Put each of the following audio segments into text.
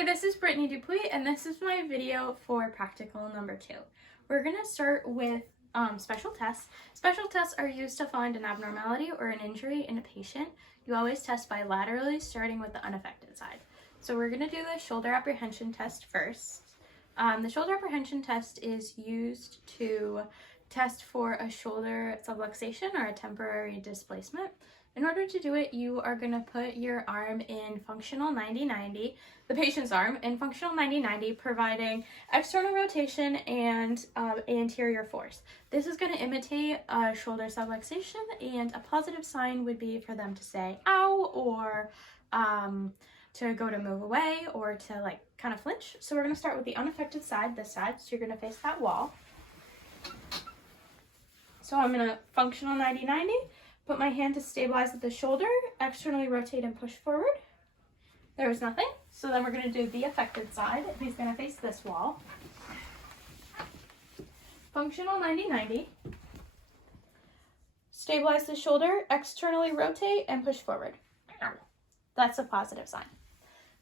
Hi, this is Brittany Dupuy, and this is my video for practical number 2. We're going to start with special tests. Special tests are used to find an abnormality or an injury in a patient. You always test bilaterally, starting with the unaffected side. So we're going to do the shoulder apprehension test first. The shoulder apprehension test is used to test for a shoulder subluxation or a temporary displacement. In order to do it, you are going to put your arm in functional 90-90, the patient's arm in functional 90-90, providing external rotation and anterior force. This is going to imitate a shoulder subluxation, and a positive sign would be for them to say ow, or to go to move away, or to like kind of flinch. So we're going to start with the unaffected side, this side, so you're going to face that wall. So I'm going to functional 90-90. Put my hand to stabilize at the shoulder, externally rotate and push forward. There was nothing. So then we're going to do the affected side. He's going to face this wall. Functional 90-90. Stabilize the shoulder, externally rotate and push forward. That's a positive sign.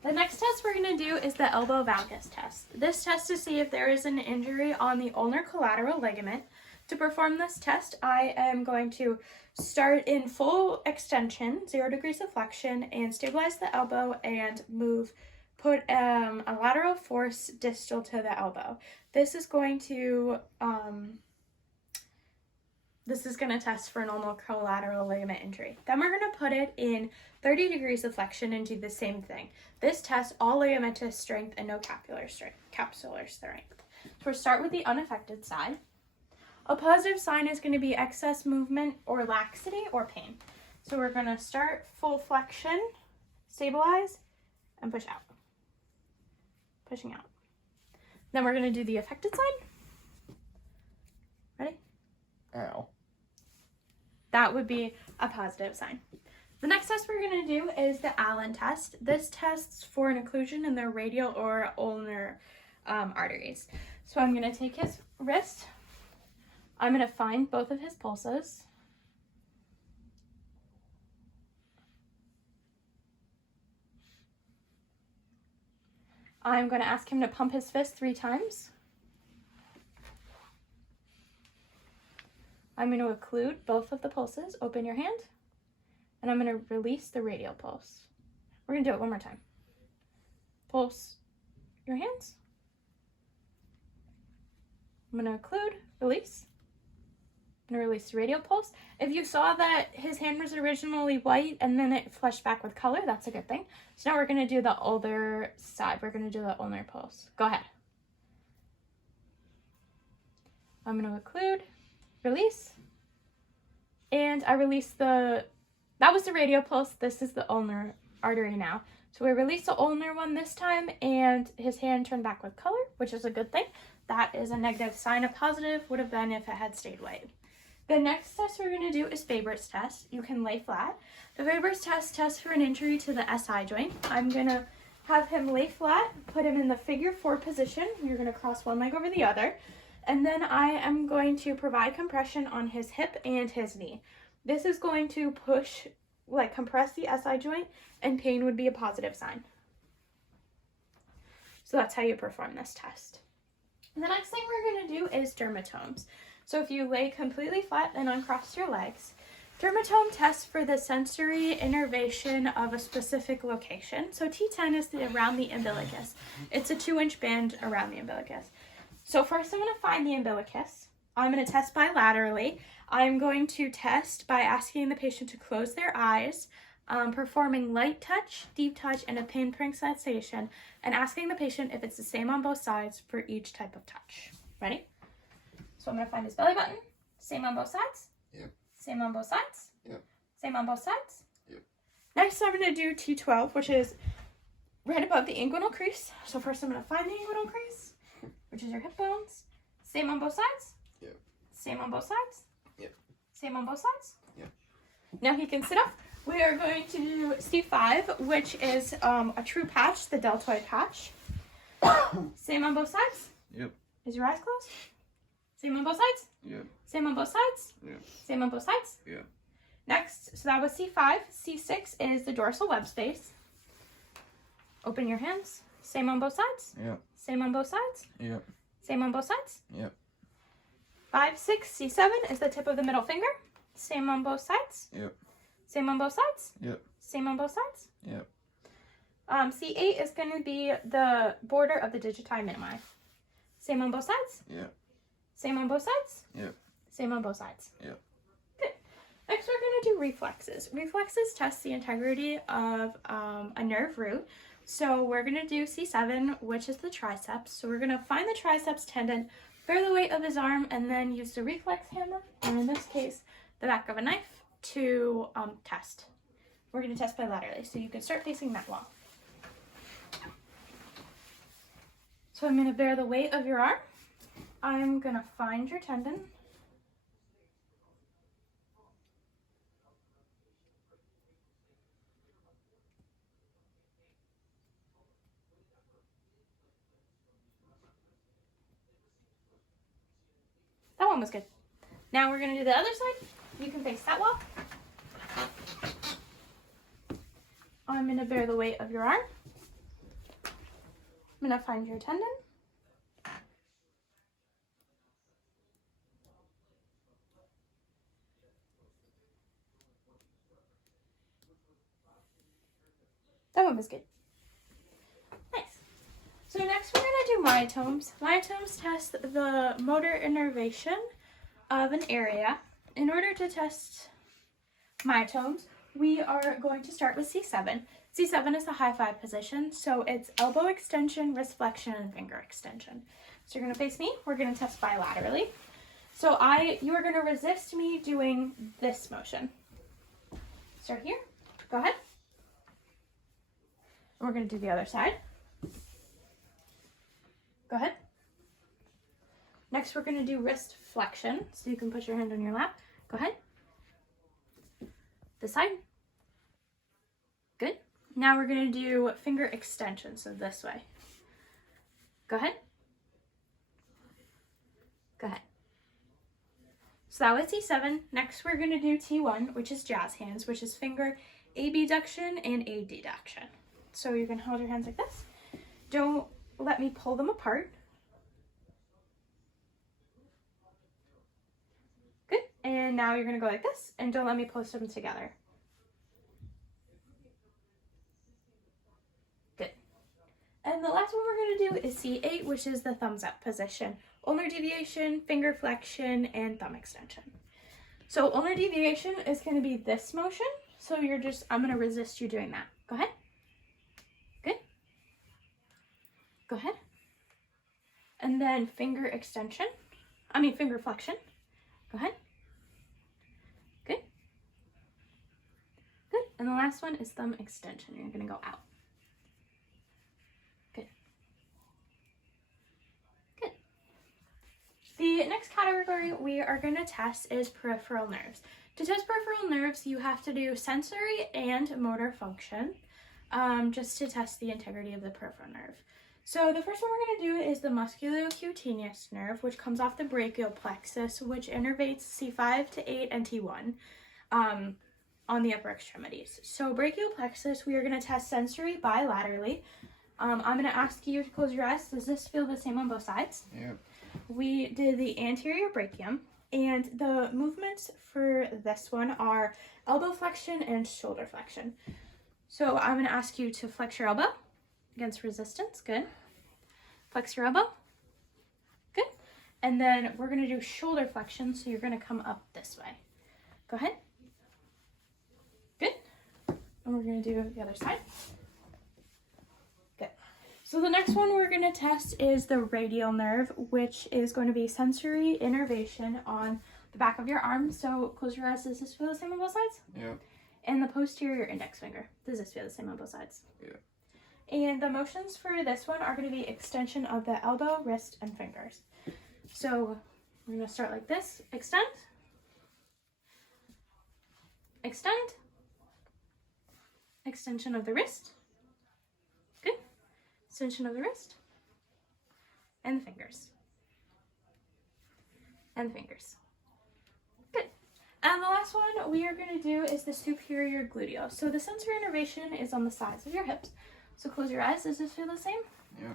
The next test we're going to do is the elbow valgus test. This test to see if there is an injury on the ulnar collateral ligament. To perform this test, I am going to start in full extension, 0 degrees of flexion, and stabilize the elbow and put a lateral force distal to the elbow. This is going to test for an ulnar collateral ligament injury. Then we're going to put it in 30 degrees of flexion and do the same thing. This tests all ligamentous strength and no capsular strength. So we'll start with the unaffected side. A positive sign is going to be excess movement or laxity or pain. So we're going to start full flexion, stabilize, and push out. Pushing out. Then we're going to do the affected side. Ready? Ow. That would be a positive sign. The next test we're going to do is the Allen test. This tests for an occlusion in the radial or ulnar arteries. So I'm going to take his wrist. I'm going to find both of his pulses. I'm going to ask him to pump his fist 3 times. I'm going to occlude both of the pulses. Open your hand. And I'm going to release the radial pulse. We're going to do it one more time. Pulse your hands. I'm going to occlude, release. I'm going to release the radial pulse. If you saw that his hand was originally white and then it flushed back with color, that's a good thing. So now we're going to do the other side. We're going to do the ulnar pulse. Go ahead. I'm going to occlude, release, and I release that was the radial pulse. This is the ulnar artery now. So we release the ulnar one this time, and his hand turned back with color, which is a good thing. That is a negative sign. A positive would have been if it had stayed white. The next test we're going to do is Fabry's test. You can lay flat. The Fabry's test tests for an injury to the SI joint. I'm going to have him lay flat, put him in the figure 4 position. You're going to cross one leg over the other. And then I am going to provide compression on his hip and his knee. This is going to compress the SI joint, and pain would be a positive sign. So that's how you perform this test. The next thing we're going to do is dermatomes. So if you lay completely flat and uncross your legs, dermatome tests for the sensory innervation of a specific location. So T10 is around the umbilicus. It's a 2-inch band around the umbilicus. So first I'm going to find the umbilicus. I'm going to test bilaterally. I'm going to test by asking the patient to close their eyes, performing light touch, deep touch, and a pinprick sensation, and asking the patient if it's the same on both sides for each type of touch. Ready? So I'm going to find his belly button. Same on both sides? Yep. Same on both sides? Yep. Same on both sides? Yep. Next I'm going to do T12, which is right above the inguinal crease. So first I'm going to find the inguinal crease, which is your hip bones. Same on both sides? Yep. Same on both sides? Yep. Same on both sides? Yep. Now he can sit up. We are going to do C5, which is a true patch, the deltoid patch. Same on both sides? Yep. Is your eyes closed? Same on both sides? Yep. Same on both sides? Yep. Same on both sides? Yep. Next, so that was C5. C6 is the dorsal web space. Open your hands. Same on both sides? Yep. Same on both sides? Yep. Same on both sides? Yep. 5, 6, C7 is the tip of the middle finger. Same on both sides? Yep. Same on both sides? Yep. Same on both sides? Yep. C8 is going to be the border of the digiti minimi. Same on both sides? Yep. Same on both sides? Yep. Same on both sides. Yep. Good. Next, we're going to do reflexes. Reflexes test the integrity of a nerve root. So we're going to do C7, which is the triceps. So we're going to find the triceps tendon, bear the weight of his arm, and then use the reflex hammer, and in this case, the back of a knife, to test. We're going to test bilaterally, so you can start facing that wall. So I'm going to bear the weight of your arm. I'm going to find your tendon. That one was good. Now we're going to do the other side. You can face that wall. I'm going to bear the weight of your arm. I'm going to find your tendon. That one was good. Nice. So next we're going to do myotomes. Myotomes test the motor innervation of an area. In order to test myotomes, we are going to start with C7. C7 is the high five position, so it's elbow extension, wrist flexion, and finger extension. So you're going to face me. We're going to test bilaterally. So you are going to resist me doing this motion. Start here. Go ahead. We're going to do the other side. Go ahead. Next, we're going to do wrist flexion. So you can put your hand on your lap. Go ahead. This side. Good. Now we're going to do finger extension. So this way. Go ahead. Go ahead. So that was T7. Next, we're going to do T1, which is jazz hands, which is finger abduction and adduction. So you're going to hold your hands like this. Don't let me pull them apart. Good. And now you're going to go like this, and don't let me push them together. Good. And the last one we're going to do is C8, which is the thumbs up position. Ulnar deviation, finger flexion, and thumb extension. So ulnar deviation is going to be this motion. So I'm going to resist you doing that. Go ahead. Good. Go ahead. And then finger flexion. Go ahead. Good. Good. And the last one is thumb extension. You're going to go out. Good. Good. The next category we are going to test is peripheral nerves. To test peripheral nerves, you have to do sensory and motor function, just to test the integrity of the peripheral nerve. So the first one we're going to do is the musculocutaneous nerve, which comes off the brachial plexus, which innervates C5 to 8 and T1 on the upper extremities. So brachial plexus, we are going to test sensory bilaterally. I'm going to ask you to close your eyes. Does this feel the same on both sides? Yeah. We did the anterior brachium, and the movements for this one are elbow flexion and shoulder flexion. So I'm going to ask you to flex your elbow against resistance. Good. Flex your elbow. Good. And then we're going to do shoulder flexion, so you're going to come up this way. Go ahead. Good. And we're going to do the other side. Good. So the next one we're going to test is the radial nerve, which is going to be sensory innervation on the back of your arm. So close your eyes. Does this feel the same on both sides? Yeah. And the posterior index finger. Does this feel the same on both sides? Yeah. And the motions for this one are going to be extension of the elbow, wrist, and fingers. So we're going to start like this. Extend. Extend. Extension of the wrist. Good. Extension of the wrist. And the fingers. And the fingers. Good. And the last one we are going to do is the superior gluteal. So the sensory innervation is on the sides of your hips. So close your eyes. Does this feel the same? Yeah.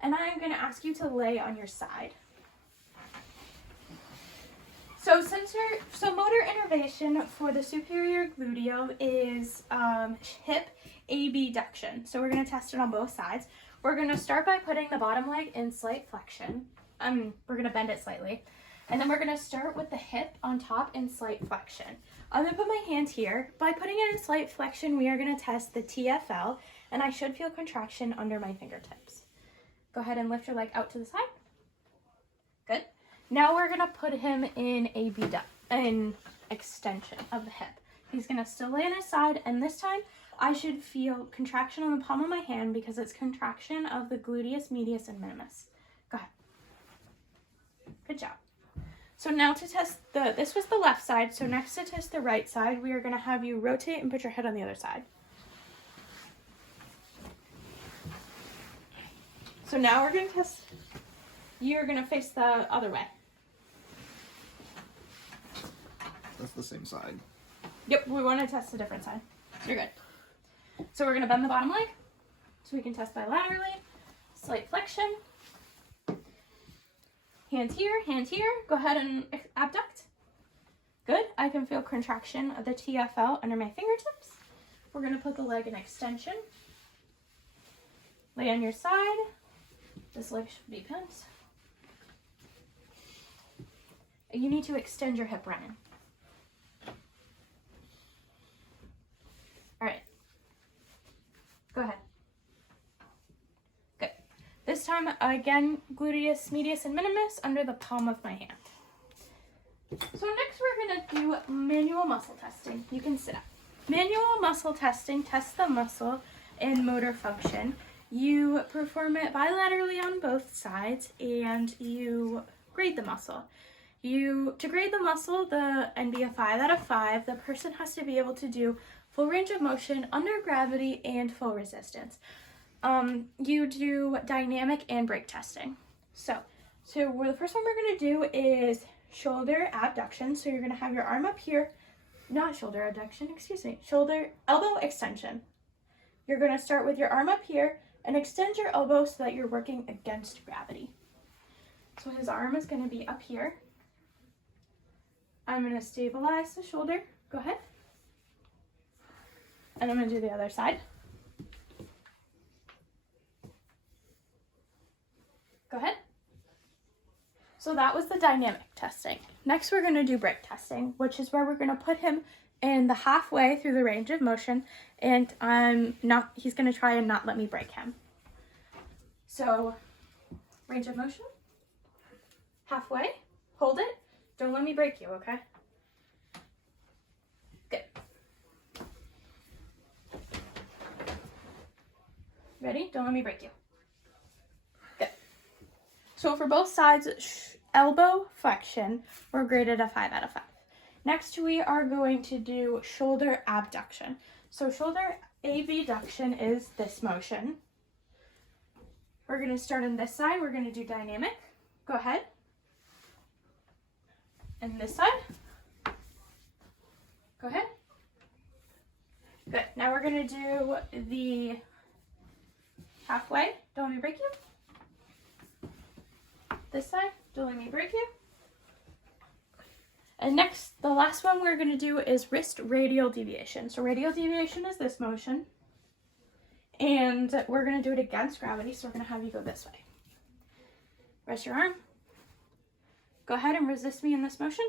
And I am going to ask you to lay on your side. So motor innervation for the superior gluteal is hip abduction. So we're going to test it on both sides. We're going to start by putting the bottom leg in slight flexion. We're going to bend it slightly. And then we're going to start with the hip on top in slight flexion. I'm going to put my hand here. By putting it in slight flexion, we are going to test the TFL, and I should feel contraction under my fingertips. Go ahead and lift your leg out to the side. Good. Now we're going to put him in an extension of the hip. He's going to still lay on his side, and this time I should feel contraction on the palm of my hand because it's contraction of the gluteus medius and minimus. Go ahead. Good job. So now to test this was the left side, so next to test the right side, we are going to have you rotate and put your head on the other side. So now we're going to test, you're going to face the other way. That's the same side. Yep, we want to test a different side. You're good. So we're going to bend the bottom leg so we can test bilaterally. Slight flexion. Hand here. Go ahead and abduct. Good. I can feel contraction of the TFL under my fingertips. We're going to put the leg in extension. Lay on your side. This leg should be bent. You need to extend your hip, Brennan. All right. Go ahead. Good. This time, again, gluteus medius and minimus under the palm of my hand. So next we're going to do manual muscle testing. You can sit up. Manual muscle testing tests the muscle and motor function. You perform it bilaterally on both sides and you grade the muscle. To grade the muscle and be a 5 out of 5, the person has to be able to do full range of motion, under gravity, and full resistance. You do dynamic and brake testing. So the first one we're going to do is shoulder abduction. So you're going to have your arm up here, not shoulder abduction, elbow extension. You're going to start with your arm up here and extend your elbow so that you're working against gravity. So his arm is going to be up here. I'm going to stabilize the shoulder. Go ahead. And I'm going to do the other side. Go ahead. So that was the dynamic testing. Next, we're going to do brake testing, which is where we're going to put him in the halfway through the range of motion, and he's going to try and not let me break him. So, range of motion, halfway, hold it, don't let me break you, okay? Good. Ready? Don't let me break you. Good. So for both sides, elbow flexion, we're graded a 5 out of 5. Next, we are going to do shoulder abduction. So shoulder abduction is this motion. We're going to start on this side. We're going to do dynamic. Go ahead. And this side. Go ahead. Good. Now we're going to do the halfway. Don't let me break you. This side. Don't let me break you. And next, the last one we're going to do is wrist radial deviation. So radial deviation is this motion. And we're going to do it against gravity, so we're going to have you go this way. Rest your arm. Go ahead and resist me in this motion.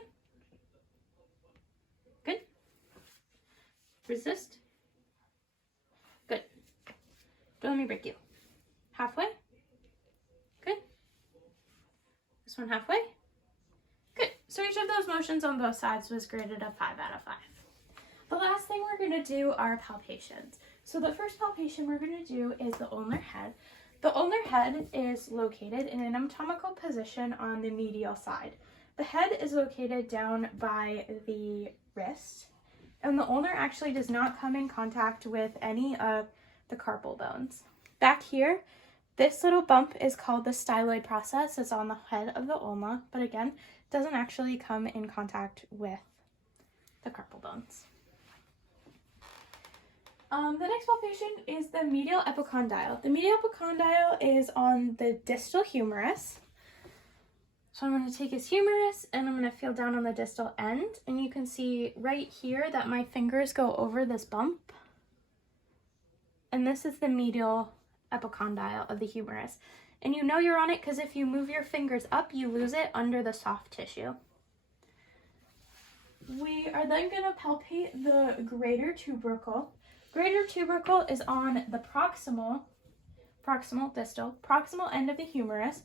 Good. Resist. Good. Don't let me break you. Halfway. Good. This one halfway. Good. So each of those motions on both sides was graded a 5 out of 5. The last thing we're going to do are palpations. So the first palpation we're going to do is the ulnar head. The ulnar head is located in an anatomical position on the medial side. The head is located down by the wrist, and the ulnar actually does not come in contact with any of the carpal bones. Back here, this little bump is called the styloid process. It's on the head of the ulna, but again, doesn't actually come in contact with the carpal bones. The next palpation is the medial epicondyle. The medial epicondyle is on the distal humerus. So I'm going to take his humerus and I'm going to feel down on the distal end. And you can see right here that my fingers go over this bump. And this is the medial epicondyle of the humerus. And you know you're on it because if you move your fingers up, you lose it under the soft tissue. We are then going to palpate the greater tubercle. Greater tubercle is on the proximal end of the humerus,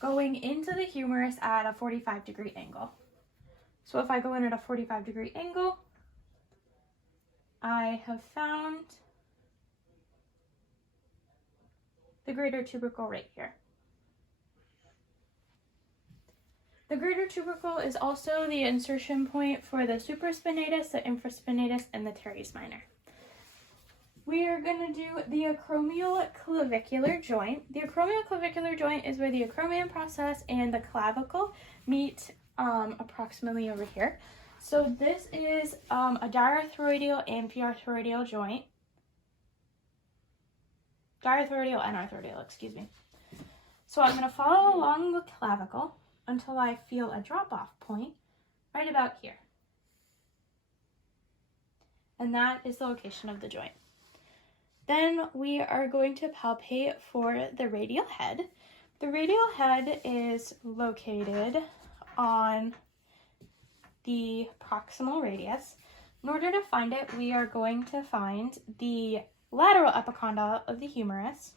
going into the humerus at a 45-degree angle. So if I go in at a 45-degree angle, I have found the greater tubercle right here. The greater tubercle is also the insertion point for the supraspinatus, the infraspinatus, and the teres minor. We are going to do the acromioclavicular joint. The acromioclavicular joint is where the acromion process and the clavicle meet approximately over here. So this is a diarthrodial and piarthrodial joint. Diarthrodial and arthrodial, excuse me. So I'm going to follow along the clavicle until I feel a drop-off point right about here. And that is the location of the joint. Then we are going to palpate for the radial head. The radial head is located on the proximal radius. In order to find it, we are going to find the lateral epicondyle of the humerus,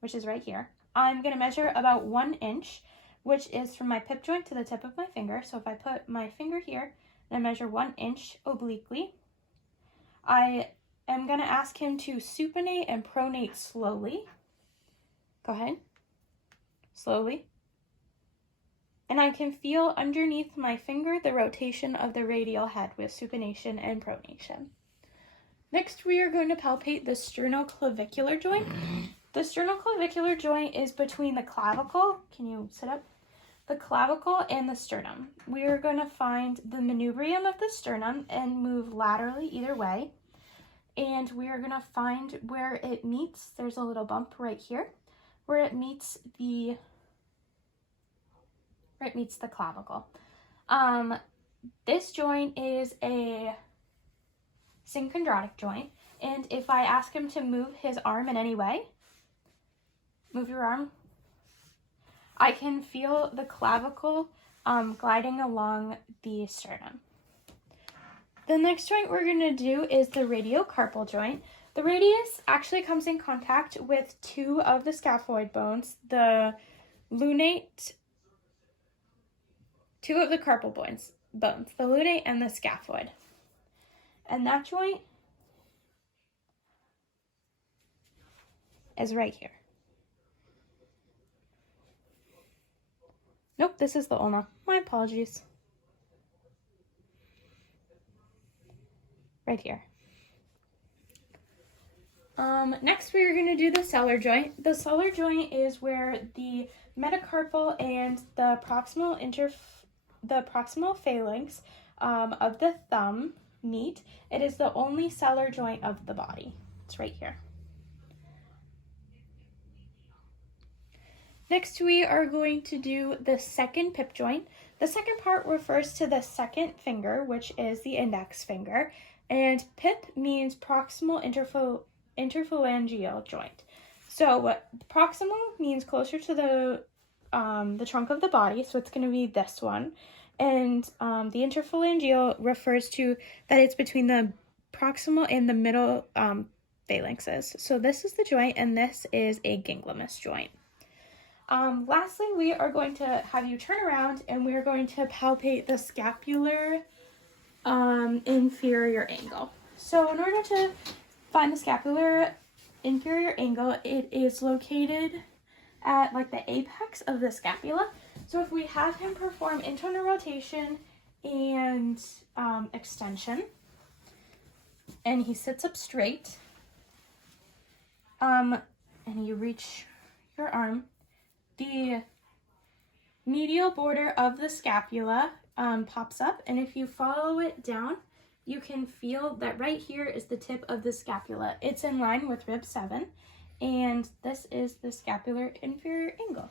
which is right here. I'm going to measure about 1 inch, which is from my pip joint to the tip of my finger. So if I put my finger here and I measure 1 inch obliquely, I am going to ask him to supinate and pronate slowly. Go ahead. Slowly. And I can feel underneath my finger the rotation of the radial head with supination and pronation. Next, we are going to palpate the sternoclavicular joint. The sternoclavicular joint is between the clavicle. Can you sit up? The clavicle and the sternum. We are going to find the manubrium of the sternum and move laterally either way. And we are going to find where it meets. There's a little bump right here where it meets the clavicle. This joint is a synchondrotic joint, and if I ask him to move his arm in any way, move your arm, I can feel the clavicle gliding along the sternum. The next joint we're going to do is the radiocarpal joint. The radius actually comes in contact with 2 of the scaphoid bones, the lunate, 2 of the carpal bones, the lunate and the scaphoid. And that joint is right here. Nope, this is the ulna. My apologies. Right here. Next, we're going to do the sellar joint. The sellar joint is where the metacarpal and the proximal phalanx of the thumb meet. It is the only sellar joint of the body. It's right here. Next, we are going to do the second pip joint. The second part refers to the second finger, which is the index finger, and pip means proximal interphalangeal joint. So proximal means closer to the trunk of the body, so it's going to be this one. And the interphalangeal refers to that it's between the proximal and the middle phalanxes. So this is the joint, and this is a ganglimus joint. Lastly, we are going to have you turn around, and we are going to palpate the scapular inferior angle. So in order to find the scapular inferior angle, it is located at like the apex of the scapula. So if we have him perform internal rotation and extension, and he sits up straight, and you reach your arm, the medial border of the scapula pops up, and if you follow it down, you can feel that right here is the tip of the scapula. It's in line with rib 7, and this is the scapular inferior angle.